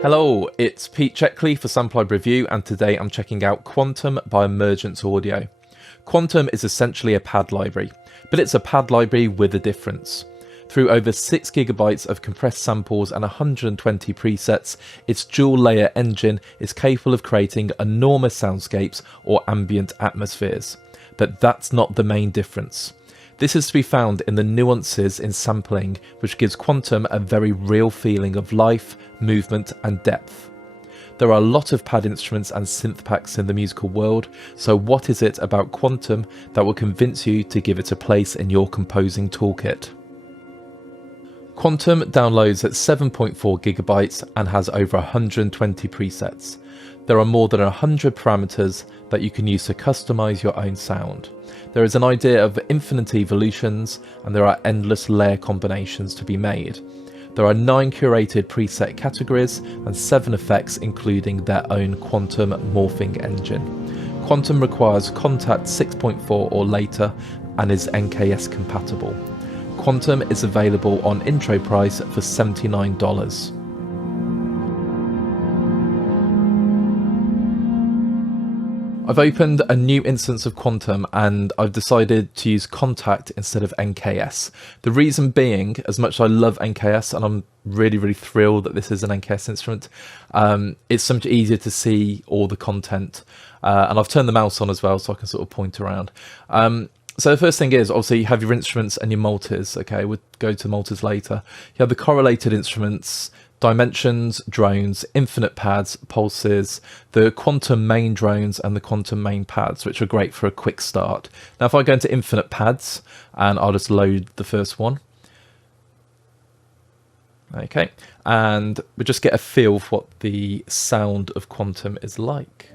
Hello, it's Pete Checkley for Sample Library Review, and today I'm checking out Quantum by Emergence Audio. Quantum is essentially a pad library, but it's a pad library with a difference. Through over 6 GB of compressed samples and 120 presets, its dual-layer engine is capable of creating enormous soundscapes or ambient atmospheres. But that's not the main difference. This is to be found in the nuances in sampling, which gives Quantum a very real feeling of life, movement and depth. There are a lot of pad instruments and synth packs in the musical world, so what is it about Quantum that will convince you to give it a place in your composing toolkit? Quantum downloads at 7.4 GB and has over 120 presets. There are more than 100 parameters that you can use to customize your own sound. There is an idea of infinite evolutions, and there are endless layer combinations to be made. There are 9 curated preset categories and 7 effects, including their own Quantum morphing engine. Quantum requires Kontakt 6.4 or later and is NKS compatible. Quantum is available on intro price for $79. I've opened a new instance of Quantum and I've decided to use Kontakt instead of NKS. The reason being, as much as I love NKS and I'm really thrilled that this is an NKS instrument, it's so much easier to see all the content. And I've turned the mouse on as well so I can sort of point around. So the first thing is, obviously you have your instruments and your multis. Okay, we'll go to multis later. You have the correlated instruments, dimensions, drones, infinite pads, pulses, the Quantum main drones and the Quantum main pads, which are great for a quick start. Now if I go into infinite pads and I'll just load the first one. Okay, and we just get a feel for what the sound of Quantum is like.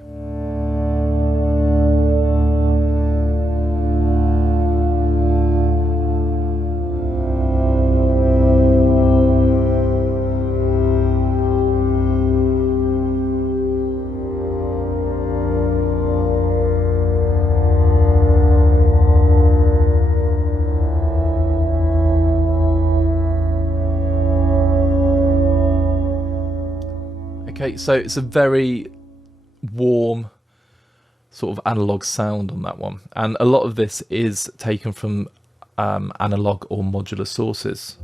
Okay, so it's a very warm sort of analog sound on that one, and a lot of this is taken from analog or modular sources.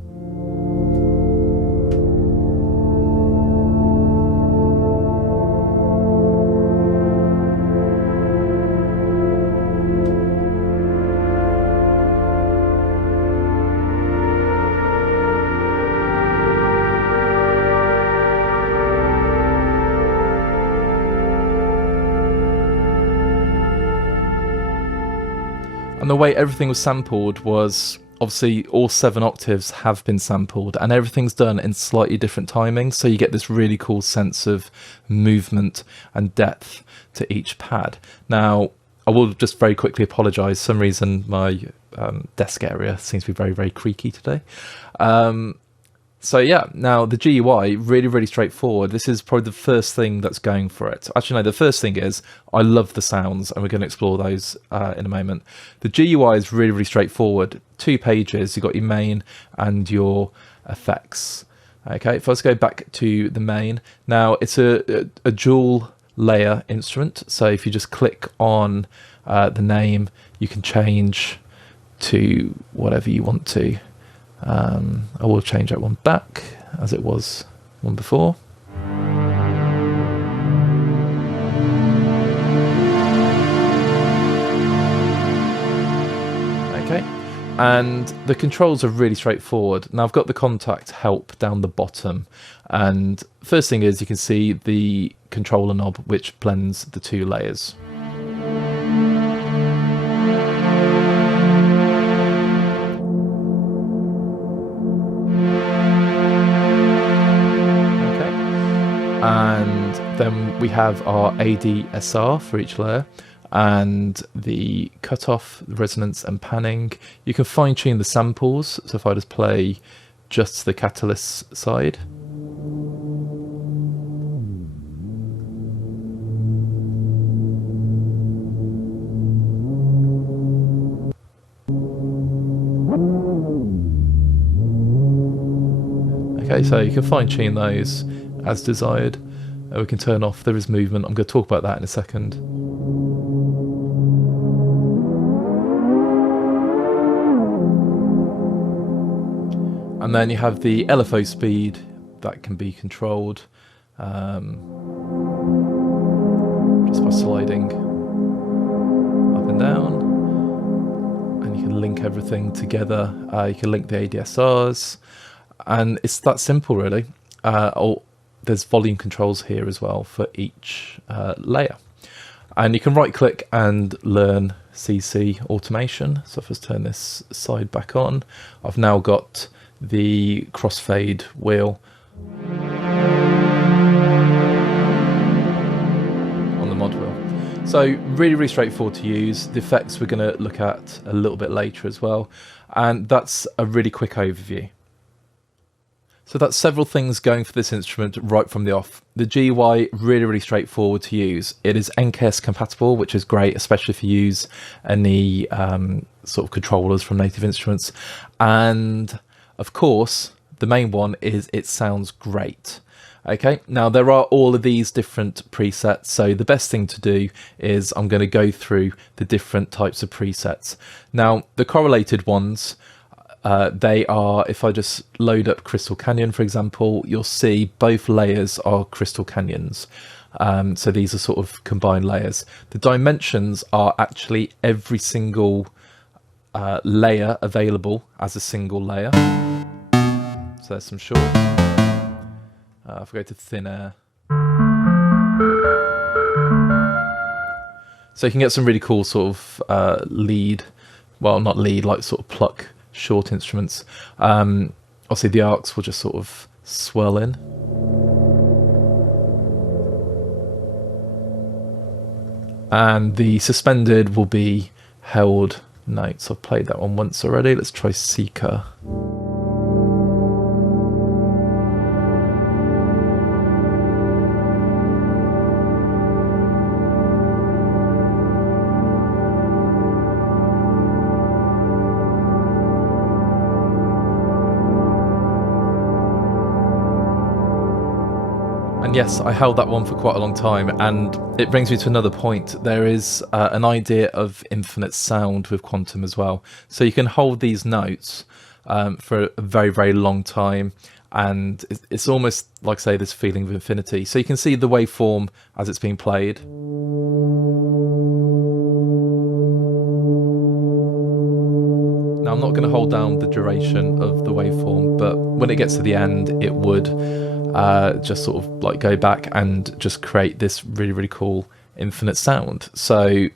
And the way everything was sampled was, obviously all 7 octaves have been sampled and everything's done in slightly different timings, so you get this really cool sense of movement and depth to each pad. Now I will just very quickly apologise, for some reason my desk area seems to be very creaky today. So yeah, now the GUI, really straightforward. This is probably the first thing that's going for it. Actually no, the first thing is, I love the sounds and we're going to explore those in a moment. The GUI is really straightforward. 2 pages, you've got your main and your effects. Okay, if I just go back to the main, now it's a dual layer instrument. So if you just click on the name, you can change to whatever you want to. I will change that one back as it was one before. Okay, and the controls are really straightforward. Now I've got the Kontakt help down the bottom, and first thing is you can see the controller knob which blends the 2 layers. And then we have our ADSR for each layer, and the cutoff, resonance and panning. You can fine tune the samples. So if I just play just the catalyst side. Okay, so you can fine tune those as desired. We can turn off, there is movement. I'm going to talk about that in a second. And then you have the LFO speed that can be controlled just by sliding up and down. And you can link everything together. You can link the ADSRs, and it's that simple really. There's volume controls here as well for each layer. And you can right click and learn CC automation. So if I just turn this side back on, I've now got the crossfade wheel on the mod wheel. So really straightforward to use. The effects we're going to look at a little bit later as well. And that's a really quick overview. So that's several things going for this instrument right from the off. The GUI, really straightforward to use. It is NKS compatible, which is great, especially if you use any sort of controllers from Native Instruments. And of course, the main one is it sounds great. Okay, now there are all of these different presets. So the best thing to do is I'm going to go through the different types of presets. Now, the correlated ones, they are, if I just load up Crystal Canyon, for example, you'll see both layers are Crystal Canyons. So these are sort of combined layers. The dimensions are actually every single layer available as a single layer. So there's some short. If we go to thin air. So you can get some really cool sort of lead, well, not lead, like sort of pluck short instruments. Obviously the arcs will just sort of swirl in. And the suspended will be held notes. I've played that one once already. Let's try Seeker. And yes, I held that one for quite a long time, and it brings me to another point. There is an idea of infinite sound with Quantum as well. So you can hold these notes for a very long time, and it's almost like, say, this feeling of infinity. So you can see the waveform as it's being played. Now I'm not going to hold down the duration of the waveform, but when it gets to the end, it would just sort of like go back and just create this really cool infinite sound. So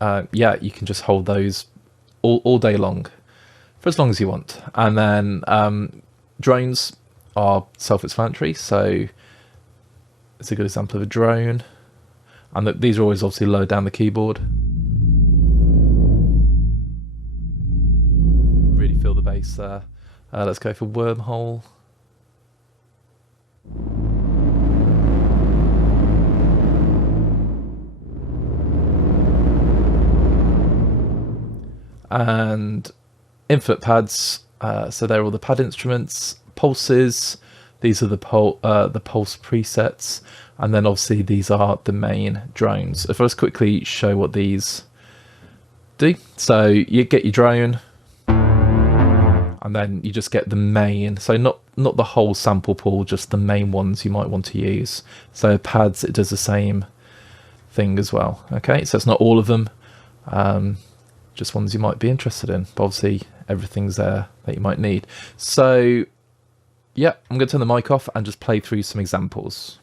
yeah, you can just hold those all day long for as long as you want. And then drones are self-explanatory, so it's a good example of a drone, and these are always obviously lower down the keyboard. Really feel the bass there. Let's go for Wormhole. And infinite pads, so they're all the pad instruments. Pulses, these are the pulse presets, and then obviously these are the main drones. If I just quickly show what these do, so you get your drone, and then you just get the main, so not the whole sample pool, just the main ones you might want to use. So pads, it does the same thing as well. Okay, so it's not all of them, just ones you might be interested in, but obviously everything's there that you might need. So yeah, I'm going to turn the mic off and just play through some examples.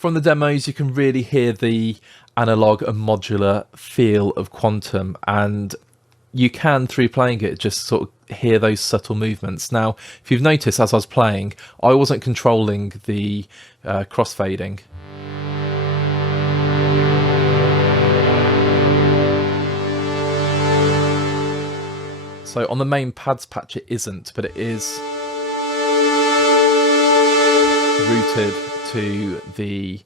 From the demos, you can really hear the analog and modular feel of Quantum, and you can, through playing it, just sort of hear those subtle movements. Now, if you've noticed, as I was playing, I wasn't controlling the crossfading. So on the main pads patch it isn't, but it is routed to the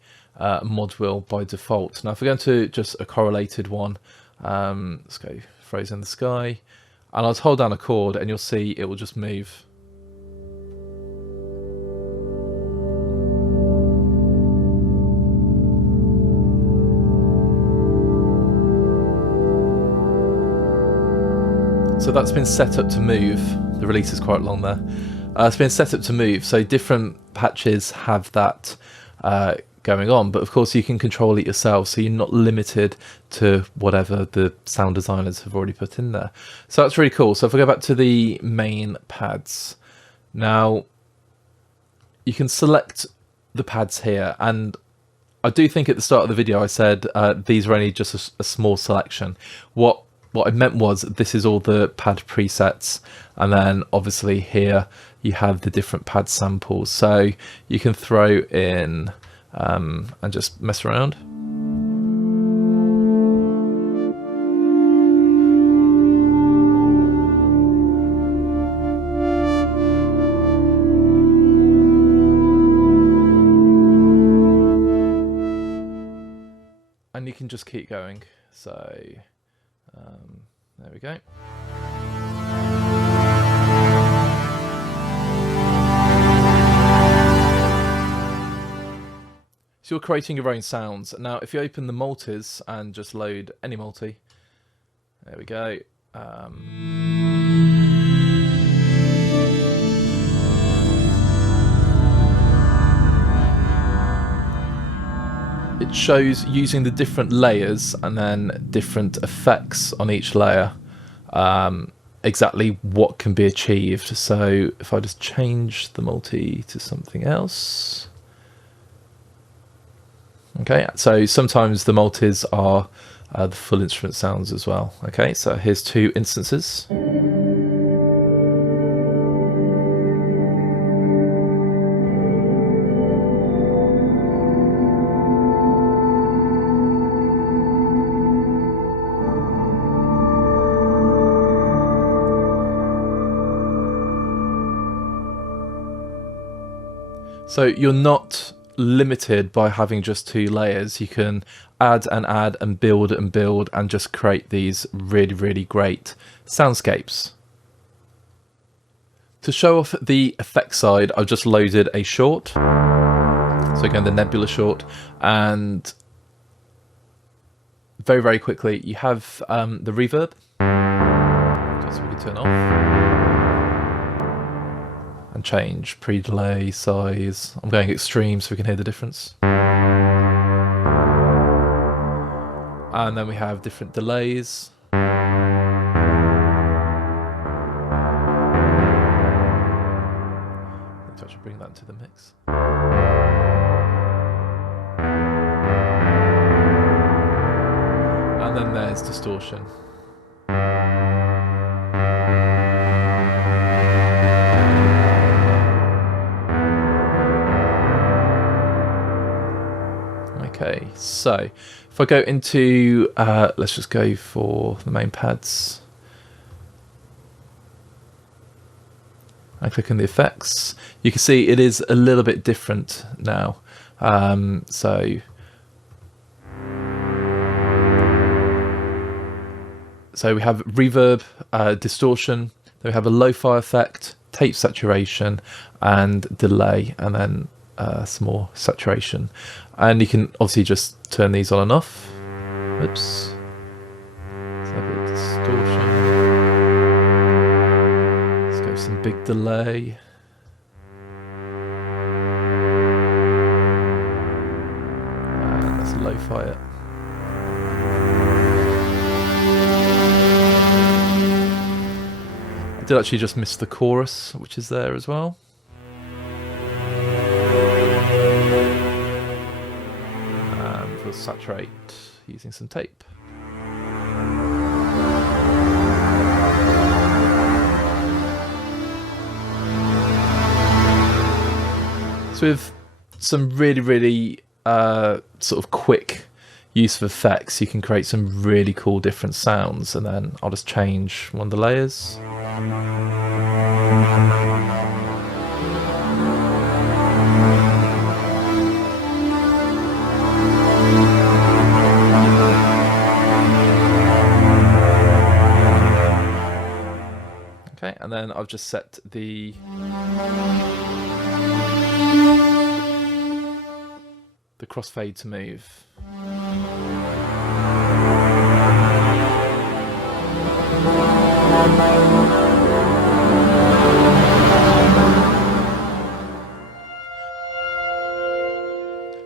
mod wheel by default. Now if we go into just a correlated one, let's go Frozen in the Sky, And I'll just hold down a chord and you'll see it will just move. So that's been set up to move. The release is quite long there. It's been set up to move, so different patches have that going on, but of course you can control it yourself, so you're not limited to whatever the sound designers have already put in there. So that's really cool. So if I go back to the main pads, now you can select the pads here, and I do think at the start of the video I said these are only just a small selection. What I meant was this is all the pad presets, and then obviously here you have the different pad samples, so you can throw in and just mess around. And you can just keep going, so there we go. So you're creating your own sounds. Now, if you open the multis and just load any multi, there we go. It shows using the different layers and then different effects on each layer, exactly what can be achieved. So if I just change the multi to something else. Okay, so sometimes the multis are the full instrument sounds as well. Okay, so here's 2 instances. So you're not limited by having just 2 layers. You can add and build and just create these really, really great soundscapes. To show off the effect side, I've just loaded a short. So again, the Nebula short, and very, very quickly you have the reverb. Just we can turn off. And change pre-delay, size. I'm going extreme so we can hear the difference. And then we have different delays. Let's actually bring that into the mix. And then there's distortion. Okay, so if I go into, let's just go for the main pads. I click on the effects. You can see it is a little bit different now. So we have reverb, distortion, then we have a lo-fi effect, tape saturation, and delay, and then some more saturation. And you can obviously just turn these on and off. Oops. Let's have a bit of distortion. Let's go with some big delay. And let's lo-fi it. I did actually just miss the chorus, which is there as well. We'll saturate using some tape. So with some really, really sort of quick use of effects, you can create some really cool different sounds. And then I'll just change one of the layers. Okay, and then I've just set the crossfade to move.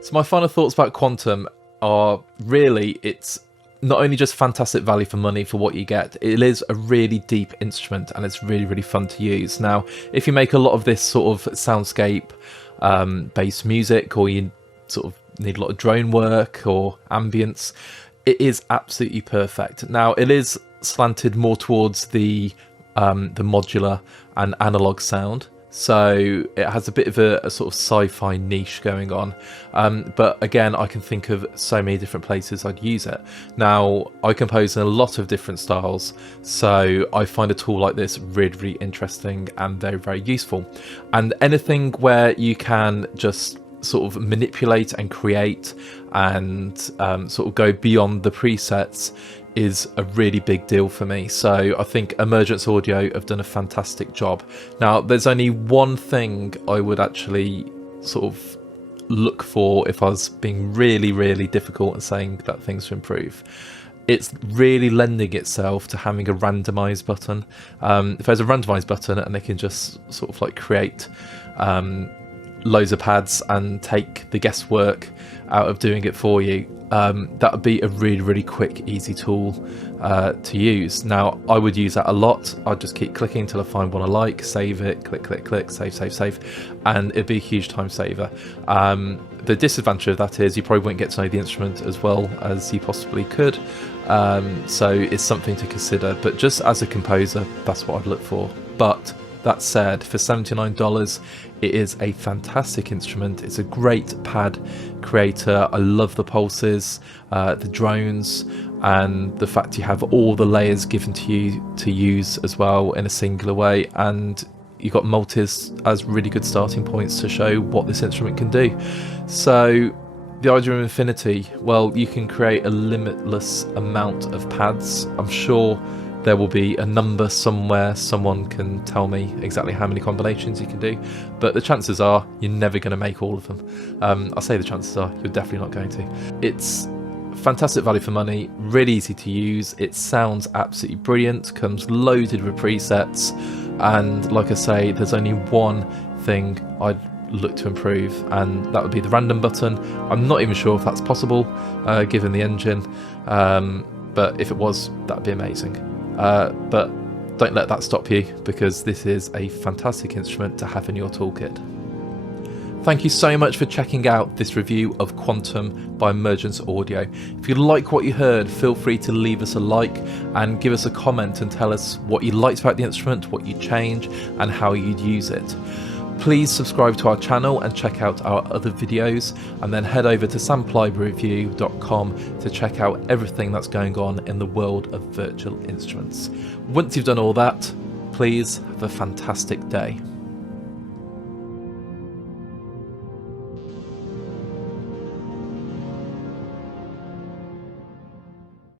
So my final thoughts about Quantum are really, it's not only just fantastic value for money for what you get, it is a really deep instrument and it's really, really fun to use. Now, if you make a lot of this sort of soundscape based music, or you sort of need a lot of drone work or ambience, it is absolutely perfect. Now, it is slanted more towards the modular and analog sound, so it has a bit of a sort of sci-fi niche going on, but again, I can think of so many different places I'd use it. Now, I compose in a lot of different styles, so I find a tool like this really, really interesting and very, very useful. And anything where you can just sort of manipulate and create and sort of go beyond the presets is a really big deal for me. So I think Emergence Audio have done a fantastic job. Now, there's only one thing I would actually sort of look for if I was being really, really difficult and saying that things to improve. It's really lending itself to having a randomize button. If there's a randomize button and they can just sort of like create loads of pads and take the guesswork out of doing it for you, that would be a really, really quick, easy tool to use. Now, I would use that a lot. I'd just keep clicking until I find one I like, save it, click, click, click, save, save, save, and it'd be a huge time saver. The disadvantage of that is you probably won't get to know the instrument as well as you possibly could, so it's something to consider. But just as a composer, that's what I'd look for. But that said, for $79, it is a fantastic instrument. It's a great pad creator. I love the pulses, the drones, and the fact you have all the layers given to you to use as well in a singular way. And you've got multis as really good starting points to show what this instrument can do. So the idea of infinity, well, you can create a limitless amount of pads. I'm sure there will be a number somewhere, someone can tell me exactly how many combinations you can do, but the chances are you're never going to make all of them. I say the chances are, you're definitely not going to. It's fantastic value for money, really easy to use, it sounds absolutely brilliant, comes loaded with presets, and like I say, there's only one thing I'd look to improve, and that would be the random button. I'm not even sure if that's possible given the engine, but if it was, that'd be amazing. But don't let that stop you, because this is a fantastic instrument to have in your toolkit. Thank you so much for checking out this review of Quantum by Emergence Audio. If you like what you heard, feel free to leave us a like and give us a comment and tell us what you liked about the instrument, what you'd change, and how you'd use it. Please subscribe to our channel and check out our other videos, and then head over to samplibrereview.com to check out everything that's going on in the world of virtual instruments. Once you've done all that, please have a fantastic day.